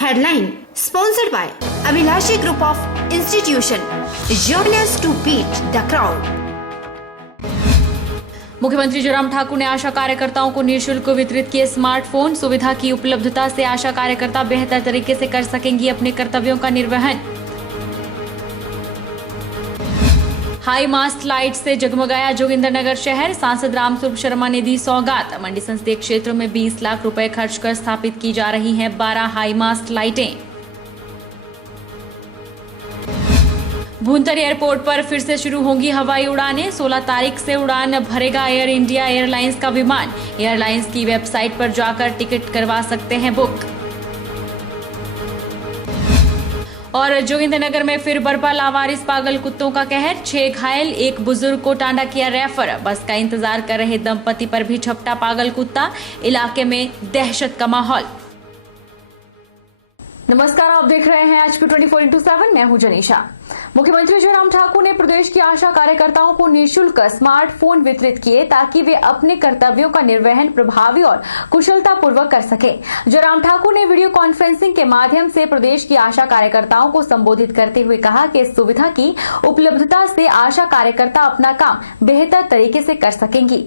Headline sponsored by Abhilashi Group of Institution. Join us to beat the crowd. मुख्यमंत्री जयराम ठाकुर ने आशा कार्यकर्ताओं को निःशुल्क वितरित किए स्मार्टफोन। सुविधा की उपलब्धता से आशा कार्यकर्ता बेहतर तरीके से कर सकेंगी अपने कर्तव्यों का निर्वहन। हाई मास्ट लाइट से जगमगाया जोगिंदरनगर शहर। सांसद रामस्वरूप शर्मा ने दी सौगात। मंडी संसदीय क्षेत्रों में 20 लाख रुपए खर्च कर स्थापित की जा रही हैं 12 हाई मास्ट लाइटें। भूंतर एयरपोर्ट पर फिर से शुरू होंगी हवाई उड़ानें। 16 तारीख से उड़ान भरेगा एयर इंडिया एयरलाइंस का विमान। एयरलाइंस की वेबसाइट पर जाकर टिकट करवा सकते हैं बुक। और जोगिंदरनगर में फिर बरपा लावारिस पागल कुत्तों का कहर। 6 घायल, 1 बुजुर्ग को टांडा किया रेफर। बस का इंतजार कर रहे दंपति पर भी झपटा पागल कुत्ता। इलाके में दहशत का माहौल। नमस्कार, आप देख रहे हैं HP 24x7। मैं हूं जनीशा। मुख्यमंत्री जयराम ठाकुर ने प्रदेश की आशा कार्यकर्ताओं को निःशुल्क स्मार्टफोन वितरित किए ताकि वे अपने कर्तव्यों का निर्वहन प्रभावी और कुशलतापूर्वक कर सकें। जयराम ठाकुर ने वीडियो कॉन्फ्रेंसिंग के माध्यम से प्रदेश की आशा कार्यकर्ताओं को संबोधित करते हुए कहा कि इस सुविधा की उपलब्धता से आशा कार्यकर्ता अपना काम बेहतर तरीके से कर सकेंगी।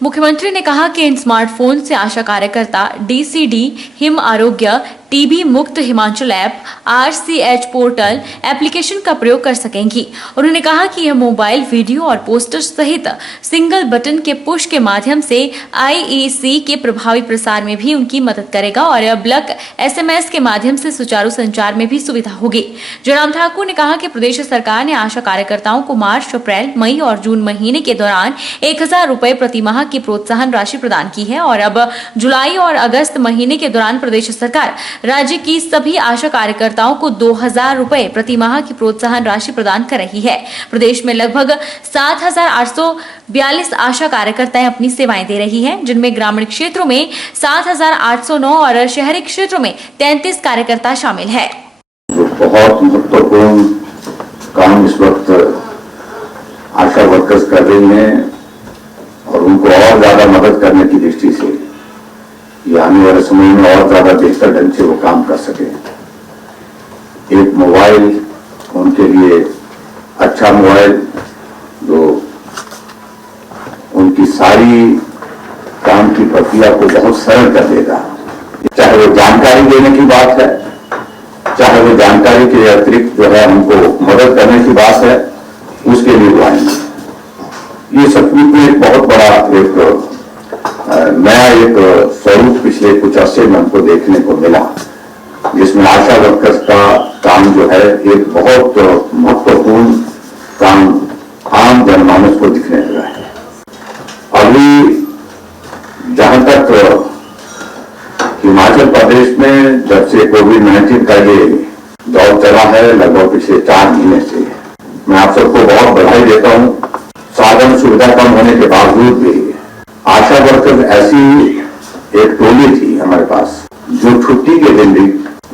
मुख्यमंत्री ने कहा कि इन स्मार्टफोन से आशा कार्यकर्ता DCD हिम आरोग्य, टीबी मुक्त Himachal app, RCH portal application का प्रयोग कर सकेंगी। उन्होंने कहा कि यह मोबाइल, वीडियो और पोस्टर सहित सिंगल बटन के पुश के माध्यम से IEC के प्रभावी प्रसार में भी उनकी मदद करेगा और यह बल्क SMS के माध्यम से सुचारू संचार में भी सुविधा होगी। जयराम ठाकुर ने कहा कि प्रदेश सरकार ने आशा कार्यकर्ताओं को मार्च, अप्रैल, मई और जून महीने के दौरान 1000 रुपए प्रति माह की प्रोत्साहन राशि प्रदान की है और अब जुलाई और अगस्त महीने के दौरान प्रदेश सरकार राज्य की सभी आशा कार्यकर्ताओं को 2000 रुपए प्रति माह की प्रोत्साहन राशि प्रदान कर रही है। प्रदेश में लगभग 7842 आशा कार्यकर्ताएं अपनी सेवाएं दे रही हैं, जिनमें ग्रामीण क्षेत्रों में 7809 और शहरी क्षेत्रों में 33 कार्यकर्ता शामिल है। बहुत महत्वपूर्ण काम इस वक्त आशा वर्कर्स कर रही हैं और उनको और ज्यादा मदद करने की दृष्टि से ये आने वाले समय में और ज्यादा बेहतर ढंग से वो काम कर सके। एक मोबाइल उनके लिए अच्छा मोबाइल जो उनकी सारी काम की प्रक्रिया को बहुत सरल कर देगा। चाहे वो जानकारी देने की बात है, चाहे वो जानकारी के अतिरिक्त जो है हमको मदद करने की बात है, उसके लिए वो आएंगे। ये सचमुच में एक बहुत बड़ा एक नया एक स्वरूप पिछले कुछ अरसे में हमको देखने को मिला, जिसमें आशा वर्कर्स का काम जो है एक बहुत महत्वपूर्ण काम आम जनमानस को दिखने लगा है। अभी जहां तक हिमाचल प्रदेश में जब से कोविड-19 का ये दौर चला है, लगभग पिछले 4 महीने से, मैं आप सबको बहुत बधाई देता हूं। साधन सुविधा कम होने के बावजूद भी आशा वर्कर्स ऐसी एक टोली थी हमारे पास जो छुट्टी के दिन भी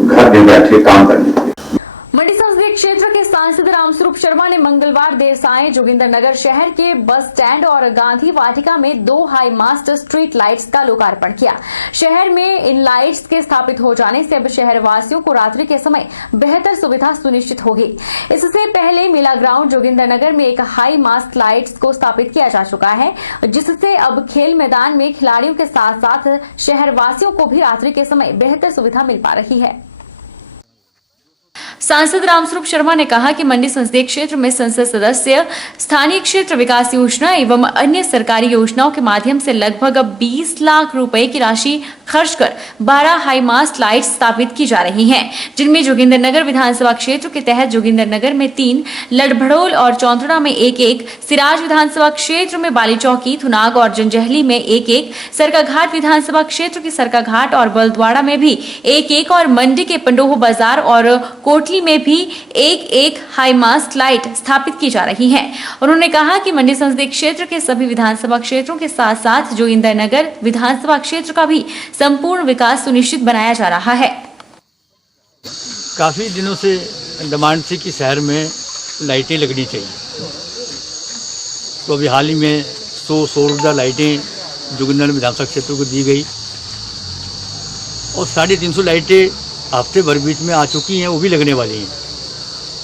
घर में बैठे काम करने के लिए। मंडी संसदीय क्षेत्र के सांसद रामस्वरूप शर्मा ने मंगलवार देर सायं जोगिंदरनगर शहर के बस स्टैंड और गांधी वाटिका में 2 हाई मास्ट स्ट्रीट लाइट्स का लोकार्पण किया। शहर में इन लाइट्स के स्थापित हो जाने से अब शहरवासियों को रात्रि के समय बेहतर सुविधा सुनिश्चित होगी। इससे पहले मेला ग्राउंड जोगिंदरनगर में एक हाई मास्ट लाइट्स को स्थापित किया जा चुका है, जिससे अब खेल मैदान में खिलाड़ियों के साथ साथ शहरवासियों को भी रात्रि के समय बेहतर सुविधा मिल पा रही है। सांसद रामस्वरूप शर्मा ने कहा कि मंडी संसदीय क्षेत्र में संसद सदस्य स्थानीय क्षेत्र विकास योजना एवं अन्य सरकारी योजनाओं के माध्यम से लगभग 20 लाख रुपए की राशि खर्च कर 12 हाई मास्ट लाइट स्थापित की जा रही हैं, जिनमें जोगिंदरनगर विधानसभा क्षेत्र के तहत जोगिंदरनगर में 3, लड़भड़ोल और चौंतड़ा में 1-1, सिराज विधानसभा क्षेत्र में बाली चौकी, थुनाग और जंजहली में 1-1, सरकाघाट विधानसभा क्षेत्र के सरकाघाट और बलद्वाड़ा में भी 1-1 और मंडी के पंडोह बाजार और कोटली में भी 1-1 हाई मास्ट लाइट स्थापित की जा रही हैं। उन्होंने कहा कि मंडी संसदीय क्षेत्र के सभी विधानसभा क्षेत्रों के साथ साथ जोगिंदरनगर विधानसभा क्षेत्र का भी संपूर्ण विकास सुनिश्चित बनाया जा रहा है। काफी दिनों से डिमांड थी कि शहर में लाइटें लगनी चाहिए, तो अभी हाल ही में 100 सौर ऊर्जा लाइटें जोगिंदरनगर विधानसभा क्षेत्र को दी गई। और 350 लाइटें हफ्ते भर बीच में आ चुकी हैं, वो भी लगने वाली हैं।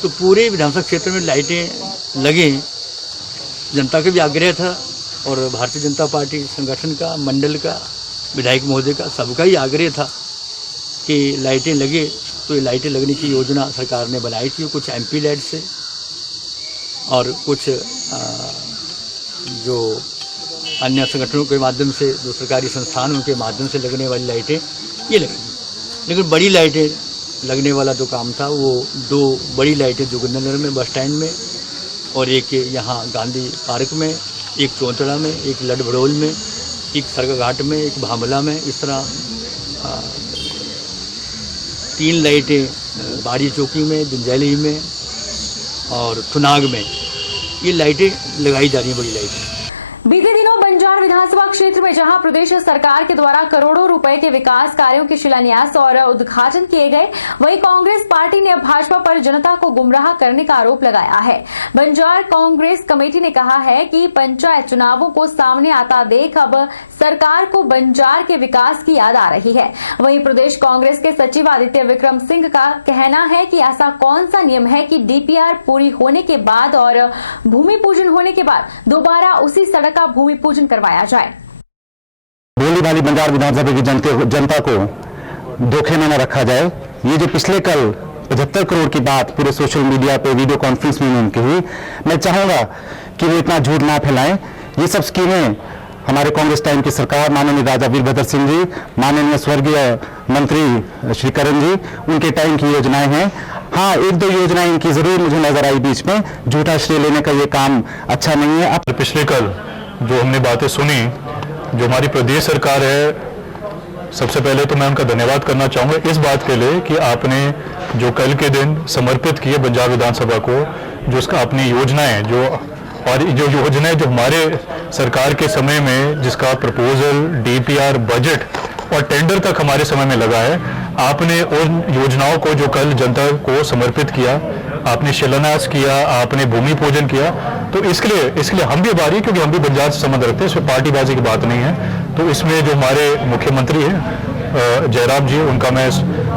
तो पूरे विधानसभा क्षेत्र में लाइटें लगें, जनता का भी आग्रह था और भारतीय जनता पार्टी संगठन का, मंडल का, विधायक महोदय का, सबका ही आग्रह था कि लाइटें लगे। तो ये लाइटें लगने की योजना सरकार ने बनाई थी, कुछ MP लाइट से और कुछ जो अन्य संगठनों के माध्यम से, जो सरकारी संस्थानों के माध्यम से लगने वाली लाइटें ये लगेंगी। लेकिन बड़ी लाइटें लगने वाला जो काम था वो 2 बड़ी लाइटें जोगिंद्रनगर में बस स्टैंड में और एक यहाँ गांधी पार्क में, एक चौंतड़ा में, एक लडभड़ोल में, एक सरगाघाट में, एक भामला में, इस तरह 3 लाइटें बाड़ी चौकी में, दिंजैली में और थुनाग में ये लाइटें लगाई जा रही हैं, बड़ी लाइटें। बीते दिनों बंजार विधानसभा क्षेत्र में जहां प्रदेश सरकार के द्वारा करोड़ों रुपए के विकास कार्यों के शिलान्यास और उद्घाटन किए गए, वहीं कांग्रेस पार्टी ने भाजपा पर जनता को गुमराह करने का आरोप लगाया है। बंजार कांग्रेस कमेटी ने कहा है कि पंचायत चुनावों को सामने आता देख अब सरकार को बंजार के विकास की याद आ रही है। वहीं प्रदेश कांग्रेस के सचिव आदित्य विक्रम सिंह का कहना है कि ऐसा कौन सा नियम है कि DPR पूरी होने के बाद और भूमि पूजन होने के बाद दोबारा उसी सड़क का भूमि पूजन करवाया जाए। बोली वाली बंजार विधानसभा की जनता को धोखे में न रखा जाए। ये जो पिछले कल 75 करोड़ की बात पूरे सोशल मीडिया पे वीडियो कॉन्फ्रेंस में उनकी हुई, मैं चाहूंगा कि वो इतना झूठ ना फैलाएं। ये सब स्कीमें हमारे कांग्रेस टाइम की सरकार, माननीय राजा वीरभद्र सिंह जी, माननीय स्वर्गीय मंत्री श्री करण जी, उनके टाइम की योजनाएं हैं। हाँ, 1-2 योजनाएं इनकी जरूर मुझे नजर आई बीच में, झूठा श्रेय लेने का ये काम अच्छा नहीं है। अब पिछले कल जो हमने बातें सुनी, जो हमारी प्रदेश सरकार है, सबसे पहले तो मैं उनका धन्यवाद करना चाहूँगा इस बात के लिए कि आपने जो कल के दिन समर्पित किए बंजार विधानसभा को, जो उसका अपनी योजनाएं और जो योजनाएं जो हमारे सरकार के समय में जिसका प्रपोजल, DPR, बजट और टेंडर तक हमारे समय में लगा है, आपने उन योजनाओं को जो कल जनता को समर्पित किया, आपने शिलान्यास किया, आपने भूमि पूजन किया, तो इसके लिए हम भी आभारी, क्योंकि हम भी बंजार से संबंध रखते हैं, इसमें पार्टीबाजी की बात नहीं है। तो इसमें जो हमारे मुख्यमंत्री हैं जयराम जी, उनका मैं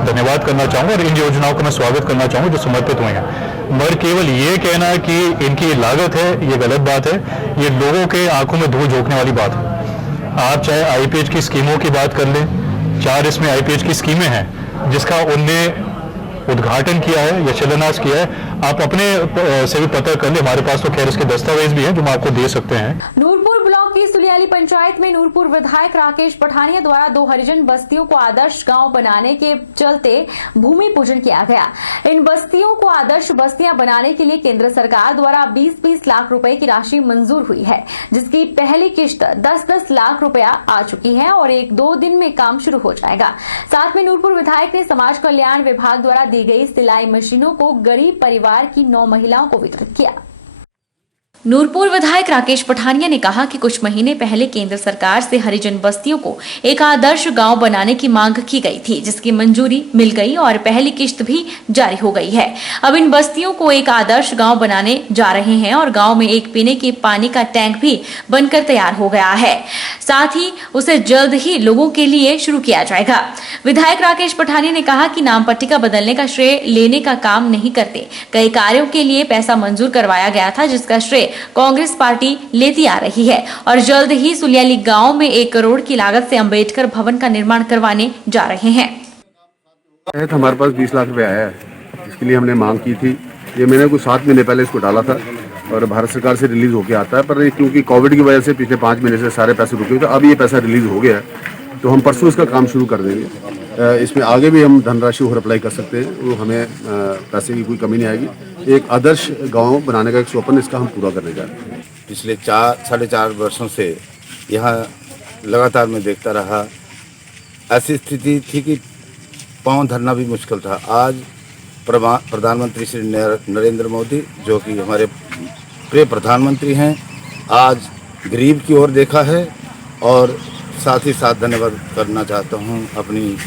धन्यवाद करना चाहूँगा और इन योजनाओं का मैं स्वागत करना चाहूँगा जो समर्पित हुए हैं। मगर केवल ये कहना कि इनकी लागत है, ये गलत बात है, ये लोगों के आंखों में धूल झोंकने वाली बात है। आप चाहे IPH की स्कीमों की बात कर लें, 4 इसमें IPH की स्कीमें हैं जिसका उनने उद्घाटन किया है या शिलान्यास किया है, आप अपने से भी पता कर ले। हमारे पास तो खैर इसके दस्तावेज भी हैं जो हम आपको दे सकते हैं। नूरपुर ब्लॉक की सुलियाली पंचायत में नूरपुर विधायक राकेश पठानिया द्वारा 2 हरिजन बस्तियों को आदर्श गांव बनाने के चलते भूमि पूजन किया गया। इन बस्तियों को आदर्श बस्तियां बनाने के लिए केंद्र सरकार द्वारा 20-20 लाख रुपए की राशि मंजूर हुई है, जिसकी पहली किश्त 10-10 लाख रुपया आ चुकी है और 1-2 दिन में काम शुरू हो जाएगा। साथ में नूरपुर विधायक ने समाज कल्याण विभाग द्वारा दी गई सिलाई मशीनों को गरीब परिवार की 9 महिलाओं को वितरित किया। नूरपुर विधायक राकेश पठानिया ने कहा कि कुछ महीने पहले केंद्र सरकार से हरिजन बस्तियों को एक आदर्श गांव बनाने की मांग की गई थी, जिसकी मंजूरी मिल गई और पहली किश्त भी जारी हो गई है। अब इन बस्तियों को एक आदर्श गांव बनाने जा रहे हैं और गांव में एक पीने के पानी का टैंक भी बनकर तैयार हो गया है। साथ ही उसे जल्द ही लोगों के लिए शुरू किया जाएगा। विधायक राकेश पठानिया ने कहा कि नाम पट्टिका बदलने का श्रेय लेने का काम नहीं करते। कई कार्यों के लिए पैसा मंजूर करवाया गया था, जिसका श्रेय कांग्रेस पार्टी लेती आ रही है और जल्द ही सुलियाली गांव में 1 करोड़ की लागत से अंबेडकर भवन का निर्माण करवाने जा रहे हैं। हमारे पास 20 लाख रुपए आया है, इसके लिए हमने मांग की थी। ये मैंने कुछ 7 महीने पहले इसको डाला था और भारत सरकार से रिलीज होके आता है, पर क्योंकि कोविड की वजह से पिछले 5 महीने से सारे पैसे रुके हुए थे। अब ये पैसा रिलीज हो गया है, तो हम परसों इसका काम शुरू कर देंगे। इसमें आगे भी हम धनराशि और अप्लाई कर सकते हैं, वो हमें पैसे की कोई कमी नहीं आएगी। एक आदर्श गांव बनाने का एक स्वप्न, इसका हम पूरा करने जा रहे हैं। पिछले 4-4.5 वर्षों से यहाँ लगातार मैं देखता रहा, ऐसी स्थिति थी कि पाँव धरना भी मुश्किल था। आज प्रधानमंत्री श्री नरेंद्र मोदी, जो कि हमारे प्रिय प्रधानमंत्री हैं, आज गरीब की ओर देखा है। और साथ ही साथ धन्यवाद करना चाहता हूँ अपनी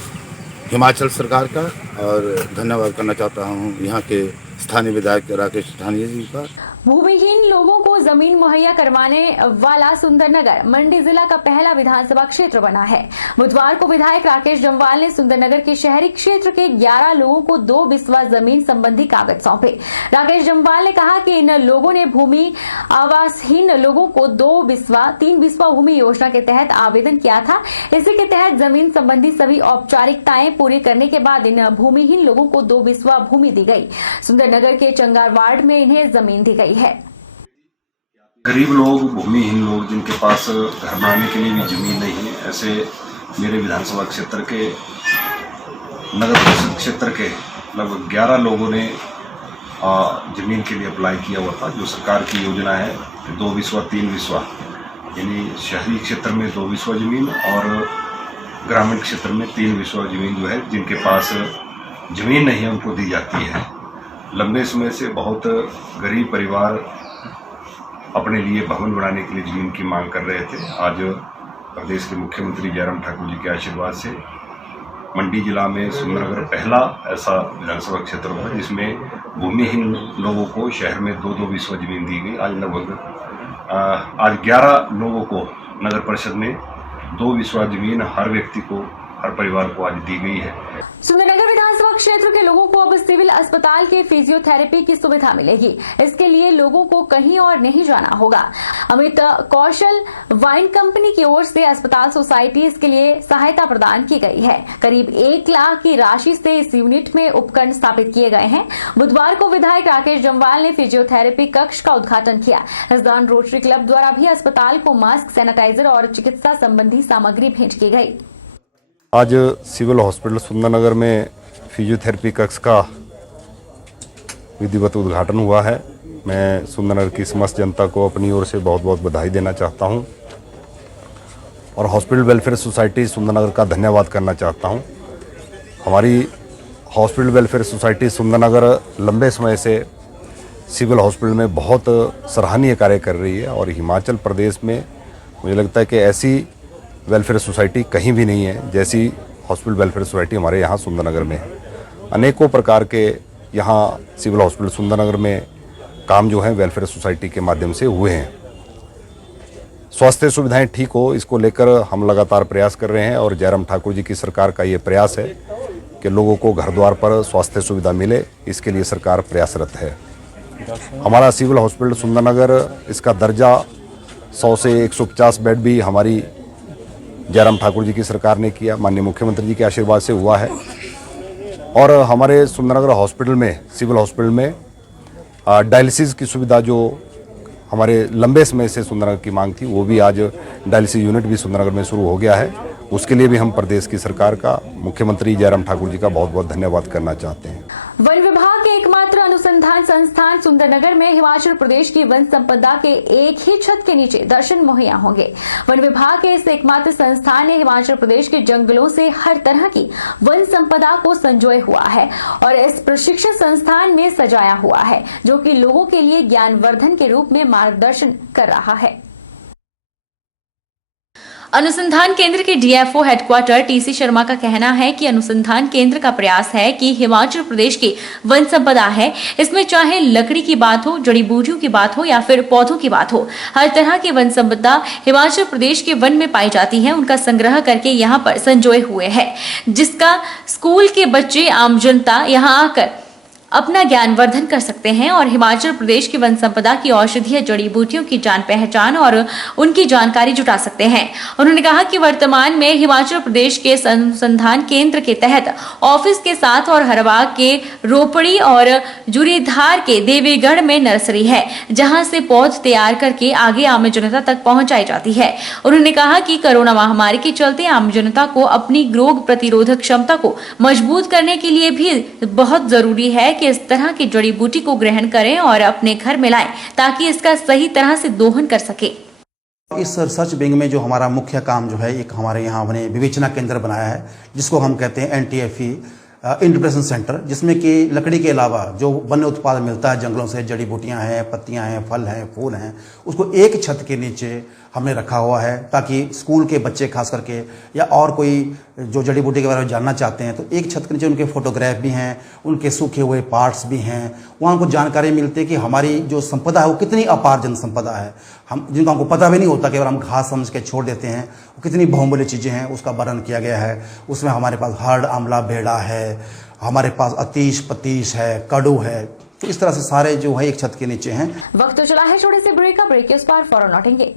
हिमाचल सरकार का, और धन्यवाद करना चाहता हूँ यहाँ के स्थानीय विधायक राकेश सिठानिया जी का। भूमिहीन लोगों को जमीन मुहैया करवाने वाला सुंदरनगर मंडी जिला का पहला विधानसभा क्षेत्र बना है। बुधवार को विधायक राकेश जम्वाल ने सुंदरनगर के शहरी क्षेत्र के 11 लोगों को 2 बिस्वा जमीन संबंधी कागज सौंपे। राकेश जम्वाल ने कहा कि इन लोगों ने भूमि आवासहीन लोगों को 2 बिस्वा 3 बिस्वा भूमि योजना के तहत आवेदन किया था। इसी के तहत जमीन संबंधी सभी औपचारिकताएं पूरी करने के बाद इन भूमिहीन लोगों को 2 बिस्वा भूमि दी गई। सुंदरनगर के चंगार वार्ड में इन्हें जमीन दी गई है। गरीब लोग, भूमिहीन लोग, जिनके पास घर बनाने के लिए भी जमीन नहीं है, ऐसे मेरे विधानसभा क्षेत्र के नगर परिषद क्षेत्र के लगभग 11 लोगों ने जमीन के लिए अप्लाई किया हुआ था। जो सरकार की योजना है 2 बिस्वा 3 बिस्वा, यानी शहरी क्षेत्र में 2 बिस्वा जमीन और ग्रामीण क्षेत्र में 3 बिस्वा जमीन जो है जिनके पास जमीन नहीं है उनको दी जाती है। लंबे समय से बहुत गरीब परिवार अपने लिए भवन बनाने के लिए जमीन की मांग कर रहे थे। आज प्रदेश के मुख्यमंत्री जयराम ठाकुर जी के आशीर्वाद से मंडी जिला में सुंदरनगर पहला ऐसा विधानसभा क्षेत्र हुआ जिसमें भूमिहीन लोगों को शहर में 2-2 बिस्वा जमीन दी गई। आज लगभग आज 11 लोगों को नगर परिषद में 2 बिस्वा जमीन हर व्यक्ति को, हर परिवार को आज दी गई है। सुंदरनगर विधानसभा क्षेत्र के लोगों को अब सिविल अस्पताल के फिजियोथेरेपी की सुविधा मिलेगी। इसके लिए लोगों को कहीं और नहीं जाना होगा। अमित कौशल वाइन कंपनी की ओर से अस्पताल सोसाइटी इसके लिए सहायता प्रदान की गई है। करीब 1 लाख की राशि से इस यूनिट में उपकरण स्थापित किए गए हैं। बुधवार को विधायक राकेश जम्वाल ने फिजियोथेरेपी कक्ष का उद्घाटन किया। इस दौरान रोटरी क्लब द्वारा भी अस्पताल को मास्क, सैनिटाइजर और चिकित्सा संबंधी सामग्री भेंट की गई। आज सिविल हॉस्पिटल सुंदरनगर में फिजियोथेरेपी कक्ष का विधिवत उद्घाटन हुआ है। मैं सुंदरनगर की समस्त जनता को अपनी ओर से बहुत बहुत बधाई देना चाहता हूं और हॉस्पिटल वेलफेयर सोसाइटी सुंदरनगर का धन्यवाद करना चाहता हूं। हमारी हॉस्पिटल वेलफेयर सोसाइटी सुंदरनगर लंबे समय से सिविल हॉस्पिटल में बहुत सराहनीय कार्य कर रही है और हिमाचल प्रदेश में मुझे लगता है कि ऐसी वेलफेयर सोसाइटी कहीं भी नहीं है जैसी हॉस्पिटल वेलफेयर सोसाइटी हमारे यहाँ सुंदरनगर में है। अनेकों प्रकार के यहाँ सिविल हॉस्पिटल सुंदरनगर में काम जो है वेलफेयर सोसाइटी के माध्यम से हुए हैं। स्वास्थ्य सुविधाएं ठीक हो, इसको लेकर हम लगातार प्रयास कर रहे हैं और जयराम ठाकुर जी की सरकार का ये प्रयास है कि लोगों को घर द्वार पर स्वास्थ्य सुविधा मिले, इसके लिए सरकार प्रयासरत है। हमारा सिविल हॉस्पिटल सुंदरनगर, इसका दर्जा 100 से 150 बेड भी हमारी जयराम ठाकुर जी की सरकार ने किया, माननीय मुख्यमंत्री जी के आशीर्वाद से हुआ है। और हमारे सुंदरनगर हॉस्पिटल में, सिविल हॉस्पिटल में डायलिसिस की सुविधा जो हमारे लंबे समय से सुंदरनगर की मांग थी, वो भी आज डायलिसिस यूनिट भी सुंदरनगर में शुरू हो गया है। उसके लिए भी हम प्रदेश की सरकार का, मुख्यमंत्री जयराम ठाकुर जी का बहुत बहुत धन्यवाद करना चाहते हैं। वन विभाग के एकमात्र अनुसंधान संस्थान सुंदरनगर में हिमाचल प्रदेश की वन संपदा के एक ही छत के नीचे दर्शन मुहैया होंगे। वन विभाग के इस एकमात्र संस्थान ने हिमाचल प्रदेश के जंगलों से हर तरह की वन संपदा को संजोए हुआ है और इस प्रशिक्षण संस्थान में सजाया हुआ है, जो कि लोगों के लिए ज्ञानवर्धन के रूप में मार्गदर्शन कर रहा है। अनुसंधान केंद्र के डीएफओ हेडक्वार्टर टीसी शर्मा का कहना है कि अनुसंधान केंद्र का प्रयास है कि हिमाचल प्रदेश की वन संपदा है, इसमें चाहे लकड़ी की बात हो, जड़ी बूटियों की बात हो या फिर पौधों की बात हो, हर तरह की वन संपदा हिमाचल प्रदेश के वन में पाई जाती है, उनका संग्रह करके यहाँ पर संजोए हुए है, जिसका स्कूल के बच्चे, आम जनता यहाँ आकर अपना ज्ञानवर्धन कर सकते हैं और हिमाचल प्रदेश की वन संपदा की औषधीय जड़ी बूटियों की जान पहचान और उनकी जानकारी जुटा सकते हैं। उन्होंने कहा कि वर्तमान में हिमाचल प्रदेश के अनुसंधान केंद्र के तहत ऑफिस के साथ और हरवाग के रोपड़ी और जुरीधार के देवीगढ़ में नर्सरी है, जहां से पौध तैयार करके आगे आम जनता तक पहुंचाई जाती है। उन्होंने कहा कि कोरोना महामारी के चलते आम जनता को अपनी रोग प्रतिरोधक क्षमता को मजबूत करने के लिए भी बहुत जरूरी है कि इस तरह की जड़ी बूटी को ग्रहण करें और अपने घर में लाएं, ताकि इसका सही तरह से दोहन कर सके। इस रिसर्च विंग में जो हमारा मुख्य काम जो है, एक हमारे यहाँ हमने विवेचना केंद्र बनाया है, जिसको हम कहते हैं एनटीएफई इंटरप्रेशन सेंटर, जिसमें कि लकड़ी के अलावा जो वन्य उत्पाद मिलता है जंगलों से, जड़ी बूटियां हैं, पत्तियां हैं, फल हैं, फूल हैं, उसको एक छत के नीचे हमने रखा हुआ है, ताकि स्कूल के बच्चे खास करके या और कोई जो जड़ी बूटी के बारे में जानना चाहते हैं तो एक छत के नीचे उनके फोटोग्राफ भी हैं, उनके सूखे हुए पार्ट्स भी हैं, वहाँ उनको जानकारी मिलती है कि हमारी जो संपदा है वो कितनी अपार जन संपदा है। हम जिनको हमको पता भी नहीं होता कि अगर हम घास समझ के छोड़ देते हैं वो कितनी बहुमूल्य चीज़ें हैं, उसका वर्णन किया गया है। उसमें हमारे पास हर्ड, आंवला, भेड़ा है, हमारे पास अतीश, पतीश है, कड़ू है। तो इस तरह से सारे जो है एक छत के नीचे हैं। वक्त तो चला है छोटे से ब्रेक का, ब्रेक के उस पार फौरन लौटेंगे।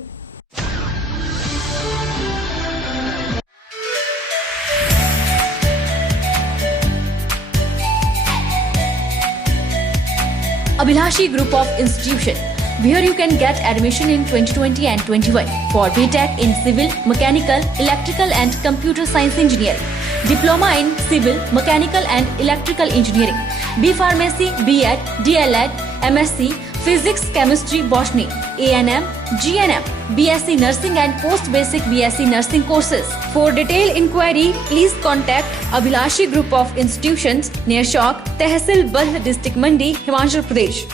Abhilashi Group of Institution, where you can get admission in 2020 and 21 for BTech in Civil, Mechanical, Electrical and Computer Science Engineering, Diploma in Civil, Mechanical and Electrical Engineering, B Pharmacy, B.Ed, D.Led, MSc, Physics, Chemistry, Botany, A&M, GNM, BSc Nursing and Post Basic BSc Nursing courses. For detailed inquiry, please contact Abhilashi Group of Institutions near Chowk, Tehsil Bald, District Mandi, Himachal Pradesh.